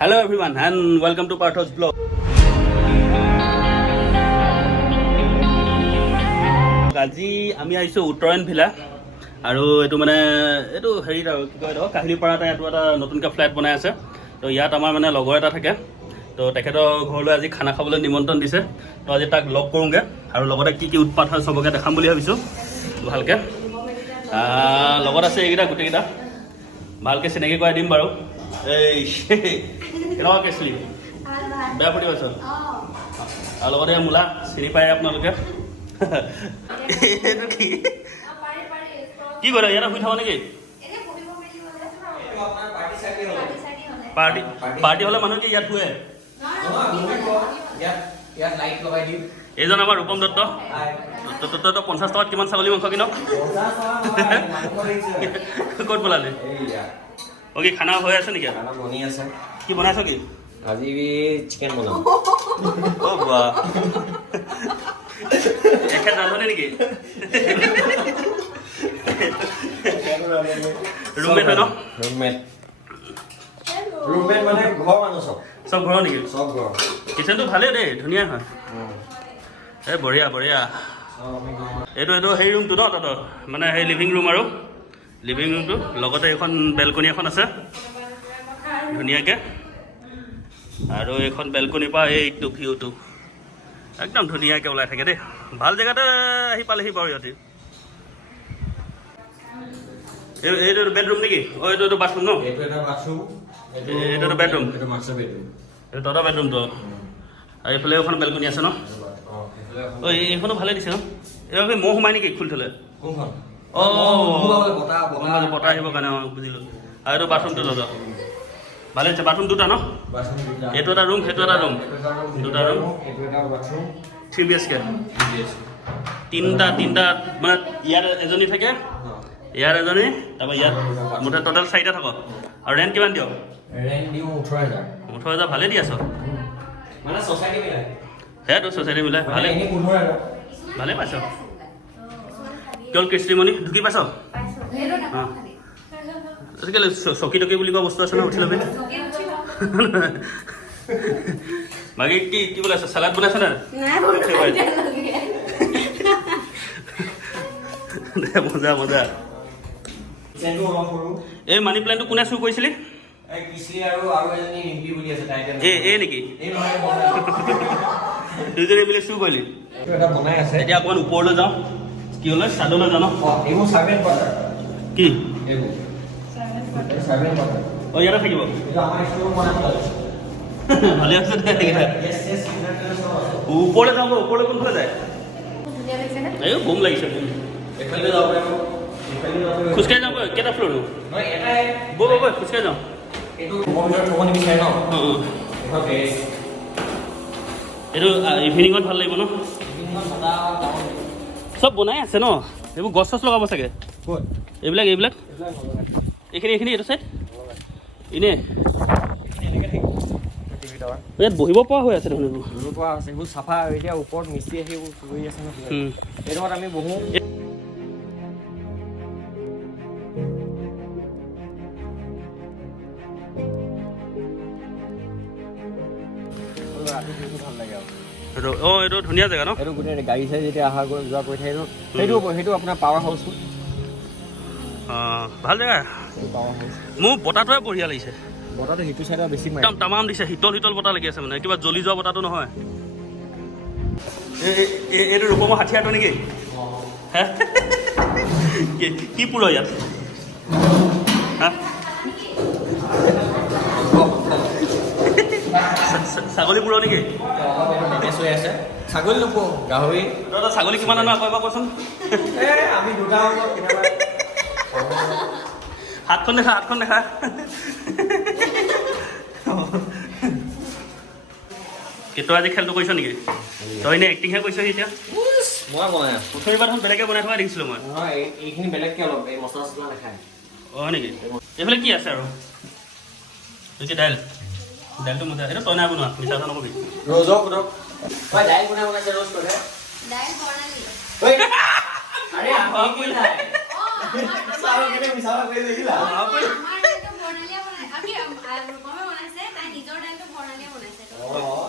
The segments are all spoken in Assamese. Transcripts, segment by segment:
Hello everyone and welcome to Partho's vlog. আজি আমি আহিছো উত্তৰায়ণ ভিলা আৰু এইটো মানে এইটো হেৰি কি কয় এইটো কাহিলীপাৰাতে এইটো এটা নতুনকৈ ফ্লেট বনাই আছে। তো ইয়াত আমাৰ মানে লগৰ এটা থাকে, তো তেখেতৰ ঘৰলৈ আজি খানা খাবলৈ নিমন্ত্ৰণ দিছে। তো আজি তাক লগ কৰোঁগৈ আৰু লগতে কি কি উৎপাত হয় চবকে দেখাম বুলি ভাবিছোঁ ভালকৈ। লগত আছে এইকেইটা গোটেইকেইটা, ভালকৈ চিনাকি কৰাই দিম বাৰু। এই কেনেকুৱা কেছলি বেয়া পৰি আছ আৰু লগতে মূলা চিনি পায় আপোনালোকে। এইটো কি কৰে ইয়াতে শুই থাক নেকি? পাৰ্টি হ'লে মানুহ কি ইয়াত শুৱে? এইজন আমাৰ ৰূপম দত্ত। দত্ত 50 টকাত কিমান ছাগলী মাংস কিনক? ক'ত বোলালে? অ' কি খানা হৈ আছে নেকি? খানা বনি আছে। কি বনাইছ কি? আজি চিকেন বনাম। অ' বাহ, এখেত ৰান্ধনি নেকি? ৰুমমেট হয় ন? ৰুমমেট মানে ঘৰ মানুহ চব ঘৰৰ নেকি? চব ঘৰ। কিচেনটো ভালেই দেই, ধুনীয়া হয়। এই বঢ়িয়া বঢ়িয়া। এইটো সেই ৰুমটো ন তহঁতৰ, মানে সেই লিভিং ৰুম আৰু লিভিং ৰুমটো লগতে এইখন বেলকনি এখন আছে ধুনীয়াকৈ, আৰু এইখন বেলকনিৰ পৰা এইটো ভিউটো একদম ধুনীয়াকৈ ওলাই থাকে দেই। ভাল জেগাতে আহি পালেহি বাৰু ইহঁতি। এইটো বেডৰুম নেকি? অঁ এইটো বাথৰুম ন? এইটো এটা বাথৰুম, এইটো বেডৰুম, এইটো মাষ্টাৰ বেডৰুম। এইটো তহঁতৰ বেডৰুমটো, আৰু এইফালে এখন বেলকনি আছে ন? অঁ এইখনো ভালে দিছে ন? এইভাবে মহ সোমাই নেকি খুলি থ'লে? কোনখন? অঁ বতাহ আহিবৰ কাৰণে, অঁ বুজিলোঁ। আৰু এইটো বাথৰুমটো তহঁতৰ ভালে আছে। বাথৰুম দুটা ন? এইটো এটা ৰুম, সেইটো এটা ৰুম, দুটা ৰুম। 3 BHK, তিনিটা মানে ইয়াত এজনী থাকে, ইয়াত এজনী, তাৰপৰা ইয়াত মুঠতে টোটেল 4টা থাকক। আৰু ৰেণ্ট কিমান দিয়ক? ৰেণ্ট দিওঁ 18,000। 18,000 ভালেই দি আছ। মানে ছ'চাইটি মিলাই। সেইটো ছ'চাইটি মিলাই ভালেই, এনেই 15,000। ভালেই পাইছ। কেৱল কৃষ্টিমণি ঢুকি পাইছ? অঁ আজিকালি চকী টকী বুলি কোৱা বস্তু আছে ন, উঠি ল'বি। বাকী কি বোলে আছে? চালাড বনাইছে নে? মজা মজা। এই মানি প্লেনটো কোনে চুৰ কৰিছিলি? এই নেকি? দুইজনে মিলি চুৰ কৰিলি? এতিয়া অকণমান ওপৰলৈ যাওঁ। কি হ'লে চাদলৈ যাওঁ ন? কি অঁ ইয়াতে থাকিব? ভালে আছে দে। ওপৰলৈ যাওঁ, ওপৰলৈ কোনফালে যায়? এই বম লাগিছে, বম। খোজকাঢ়ি যাওঁ, কেইটা ফ্ল'ৰনো? বৈ খোজকাঢ়ি যাওঁ। এইটো ইভিনিঙত ভাল লাগিব ন? চব বনাই আছে ন? এইবোৰ গছ চছ লগাব চাগে? এইবিলাক এইখিনি এইটো চাইড এনে ইয়াত বহিব পৰা হৈ আছে দেখোন। এইবোৰ চাফা এতিয়া ওপৰত মিস্ত্ৰী আহি কৰি আছে ন? এইটো আমি বহো। এইটো ধুনীয়া জেগা ন? এইটো গোটেই গাড়ী চাড়ী যেতিয়া অহা যোৱা কৰি থাকে, সেইটো আপোনাৰ পাৱাৰ হাউচটো। অঁ ভাল জেগা। পাৱাৰ হাউচ মোৰ বতাহটোৱে বঢ়িয়া লাগিছে। বতাহটো সিটো চাইডে বেছি মাৰে। একদম তামাম দিছে, শীতল বতাহ লাগি আছে, মানে কিবা জ্বলি যোৱা বতাহটো নহয়। এইটো ৰূপমৰ হাথিয়াৰটো নেকি? কি পুৰ ইয়াত? ছাগলী পুৰ নেকি? ছাগলী নোপোৱা, গাহৰি। তই ছাগলী কিমান আনো আকৌ এবাৰ কচোন। আমি দুটা হাতখন দেখা তই আজি খেলটো কৰিছ নেকি? তই এনেই এক্টিংহে কৰিছ এতিয়া? মই বনাই আছো। প্ৰথমবাৰ বেলেগে বনাই থকা দেখিছিলোঁ মই। এইখিনি বেলেগকে অলপ এই মছলা চছলা নাখায়। অঁ নেকি? এইফালে কি আছে আৰু? দাইলটো মজা। এইটো তই নাই বনোৱা, মিছা কথা নকবি। ৰ'জক সোধক। দাইল কোনে বনাইছে? ৰ'জ কৰে।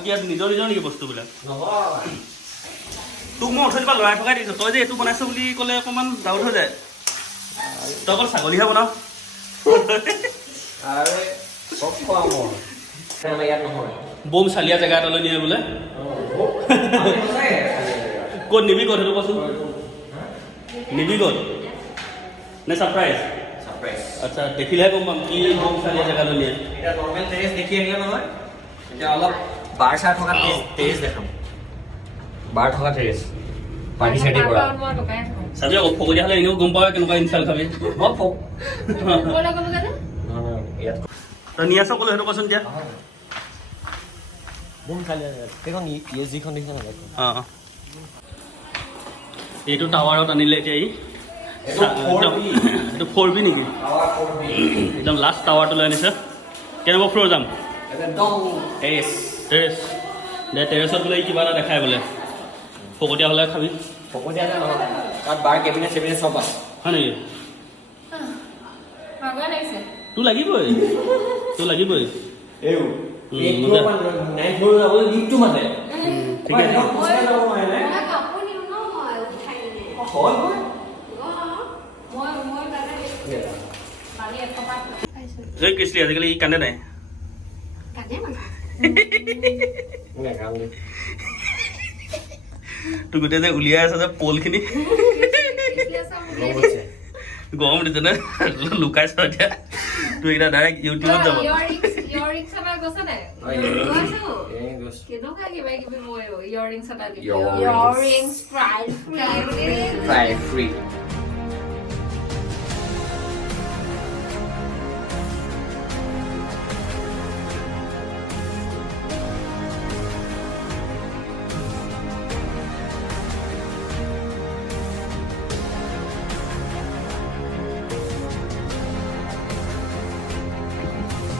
বাকী ইয়াত নিজৰ নেকি বস্তুবিলাক তোক মই অথনিৰ পৰা লৰাই থকাই দিছোঁ তই যে এইটো বনাইছ বুলি ক'লে অকণমান ডাউট হৈ যায় তই অকল ছাগলীহে বনাৱ বম চালিয়া জেগা এটালৈ নিয়ে বোলে ক'ত নিবি ক'ত সেইটো কচোন নিবি ক'ত নে ছাৰপ্ৰাইজ আচ্ছা দেখিলেহে গম পাম কি বম চালিয়া জেগালৈ নিয়ে এতিয়া নৰ্মেল টেৰেছ দেখি আহিলে নহয় এতিয়া অলপ বাৰ চাৰ থকা টেৰেছ দেখাম বাৰ থকা টেৰেছ পাৰ্টি চাৰ্টি কৰা চাবি আকৌ ফকতীয়া হ'লে এনেও গম পাওঁ কেনেকুৱা ইনচাল খাবি তই নি আছ ক'লো সেইটো কচোন এতিয়া বম চালিয়া সেইখন ESG-খন দেখিছে নাই অঁ এইটো টাৱাৰত আনিলে এতিয়া এইটো 4B নেকি একদম লাষ্ট টাৱাৰটো লৈ আনিছে কেনেকুৱা ফ্ল'ৰ যাম টেৰেছ দে টেৰেছত বোলে কিবা এটা দেখাই বোলে ফকতীয়া হ'লে খাবি ফকতীয়া নহয় তাত বাৰ কেবিনেট চেবিনেট চব আছে হয় নেকি তোৰ লাগিবই ঠিক আছে এই কৃষ্টি আজিকালি ই কান্দে নাই তোৰ গোটেই যে উলিয়াই আছে যে পলখিনি গৰম দিছে নে লুকাইছ এতিয়া তোৰ এইকেইটা ডাইৰেক্ট ইউটিউবত যাব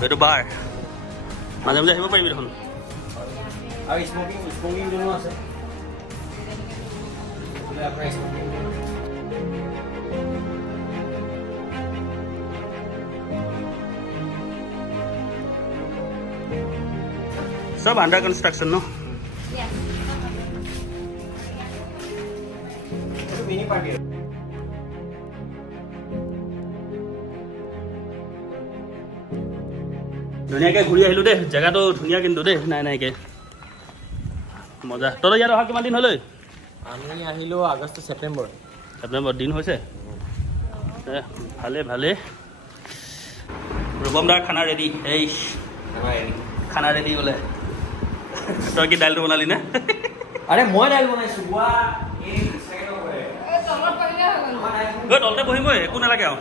এইটো বাৰ মাজে মাজে আহিব পাৰিবি দেখোন আৰু স্মকিং জোনো আছে সব আন্ডাৰ কনষ্ট্ৰাকশ্যন ন মিনি পাৰ্টি ধুনীয়াকৈ ঘূৰি আহিলোঁ দেই জেগাটো ধুনীয়া কিন্তু দেই নাইকৈ মজা তই ইয়াত অহা কিমান দিন হ'লে আমি আহিলোঁ আগষ্ট ছেপ্টেম্বৰ দিন হৈছে ভালে ৰূপম দাৰ খানা ৰেডি এই খানা ৰেডি বোলে তই কি দাইলটো বনালি নে আৰে মই দাইল বনাইছোঁ তলতে বহিমগৈ একো নালাগে আৰু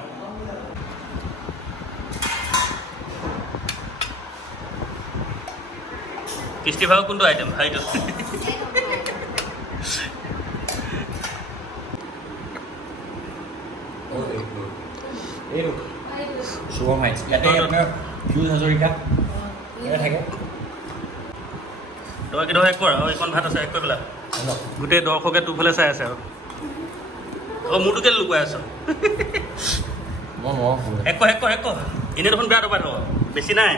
কৃষ্টি ভাগৰ কোনটো আইটেম ভাইটো শুভম ভাই ইয়াতে আপোনাৰ ফিউজ হাজৰিকা থাকে তই কিন্তু শেষ কৰ আৰু এইখন ভাত আছে শেষ কৰি পেলা গোটেই দৰ্শকে তোৰফালে চাই আছে আৰু মোৰটো কেলৈ লুকুৱাই আছ শেষ কৰ এনেই দেখোন বেয়া দবাই থব বেছি নাই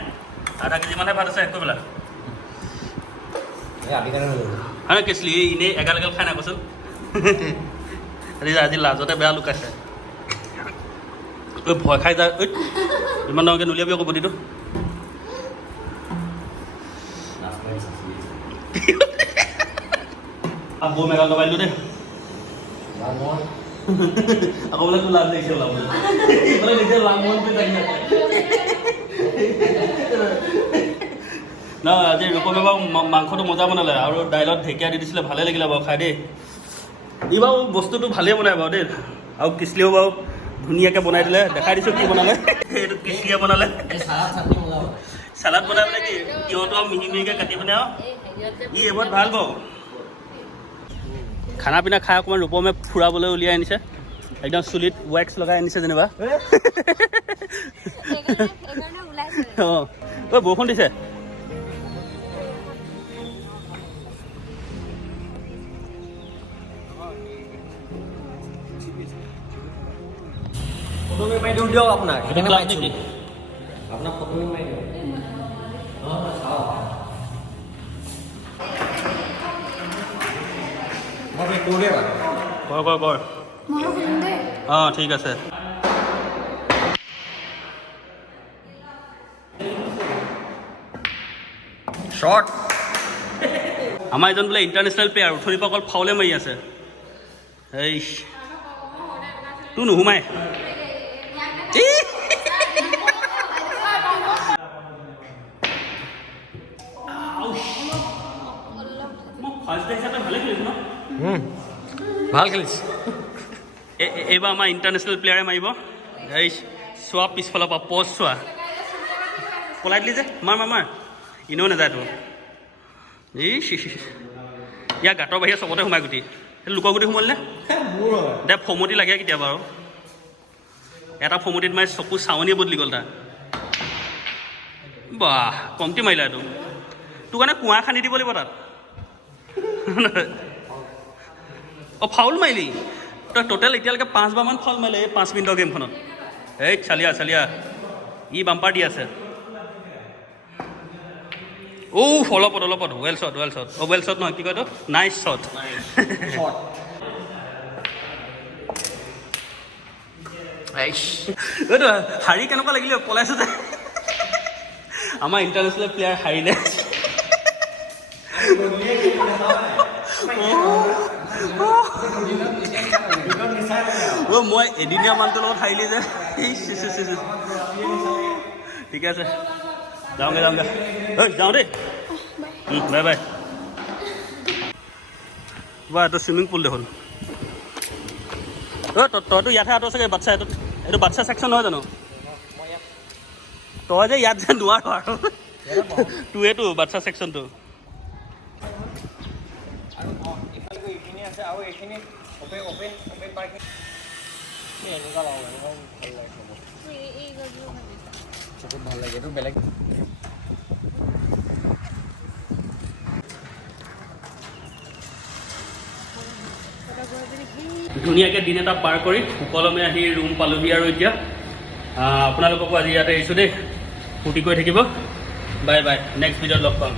আধা কেজিমানহে ভাত আছে শেষ কৰি পেলা হয় কেছলি এনেই এগাল খাই নাই কচোন আজি লাজতে বেয়া লুকাইছে ঐ ভয় খাই যায় ঐ ইমান ডাঙৰকৈ নুলিয়াবি আকৌ বডিটো আকৌ মেগাল দবাই দিলোঁ দেই আকৌ বোলে তোৰ লাভ লাগিছে ওলাবলৈ বোলে নিজে লাভ মনটো জানি আছে ন আজি ৰূপমে বাৰু মাংসটো মজা বনালে আৰু দাইলত ঢেকীয়া দি দিছিলে ভালে লাগিলে বাৰু খাই দেই ই বাৰু বস্তুটো ভালেই বনাই বাৰু দেই আৰু কৃষ্টিও বাৰু ধুনীয়াকৈ বনাই দিলে দেখাই দিছোঁ কি বনালে এইটো কৃষ্টিয়ে বনালে চালাড বনাই মানে কি তিয়ঁহটো মিহি মিহিকৈ কাটি পিনে আৰু ই এইবোৰত ভাল বাৰু খানা পিনা খাই অকণমান ৰূপমে ফুৰাবলৈ উলিয়াই আনিছে একদম চুলিত ৱেক্স লগাই আনিছে যেনিবা অঁ ঐ বৰষুণ দিছে ফটো মাৰি দিওঁ দিয়ক আপোনাক সেইকাৰণে পাইছোঁ আপোনাক ফটো মাৰি দিওঁ কৰ অঁ ঠিক আছে শ্বৰ্ট আমাৰ এজন বোলে ইণ্টাৰনেশ্যনেল প্লেয়াৰ উঠনিৰ পৰা অকল ফাউলে মাৰি আছে এই তোৰ নোসোমাই ভালে খেলিছো ন ভাল খেলিছে এইবাৰ আমাৰ ইণ্টাৰনেশ্যনেল প্লেয়াৰে মাৰিব এই চোৱা পিছফালৰ পৰা প'জ চোৱা পলাই দিলি যে মাৰ এনেও নাযায় তোৰ এই ইয়াৰ গাঁতৰ বাহিৰে চবতে সোমাই গুটি লোকৰ গুটি সোমাল নে দে ফমতি লাগে কেতিয়াবা আৰু এটা ফমতিত মাৰি চকু চাৱনিয়ে বদলি গ'ল তাৰ বাহ কমটি মাৰিলা এইটো তোৰ কাৰণে কুঁৱা খান্দি দিব লাগিব তাত অঁ ফাউল মাৰিলি তই টোটেল এতিয়ালৈকে 5বাৰমান ফাউল মাৰিলে এই 5 মিনিটৰ গেমখনত এই চালিয়া ই বাম্পাৰ দি আছে অলপত ৱেল শ্বট ৱেল শ্বট নহয় কি কয় এইটো নাইচ শ্বট এইটো হাৰি কেনেকুৱা লাগিলে পলাইছে যে আমাৰ ইণ্টাৰনেশ্যনেল প্লেয়াৰ হাৰিলে মই এদিনীয়া মানুহটোৰ লগত হাৰিলি যে ঠিকে আছে যাওঁগে যাওঁ দেই বাই বাই বা এইটো চুইমিং পুল দেখোন তইতো ইয়াতহে আঁতৰ চাগে বাচ্ছা এইটো বাচ্ছা ছেকশ্যন নহয় জানো তই যে ইয়াত যে নোৱাৰ আৰু তোৱেতো বাচ্ছা ছেকশ্যনটো ভাল লাগে এইটো বেলেগ ধুনীয়াকৈ দিন এটা পাৰ কৰি সুকলমে আহি ৰুম পালোহি আৰু এতিয়া আপোনালোককো আজি ইয়াতে এৰিছোঁ দেই ফূৰ্তি কৰি থাকিব বাই বাই নেক্সট ভিডিঅ'ত লগ পাম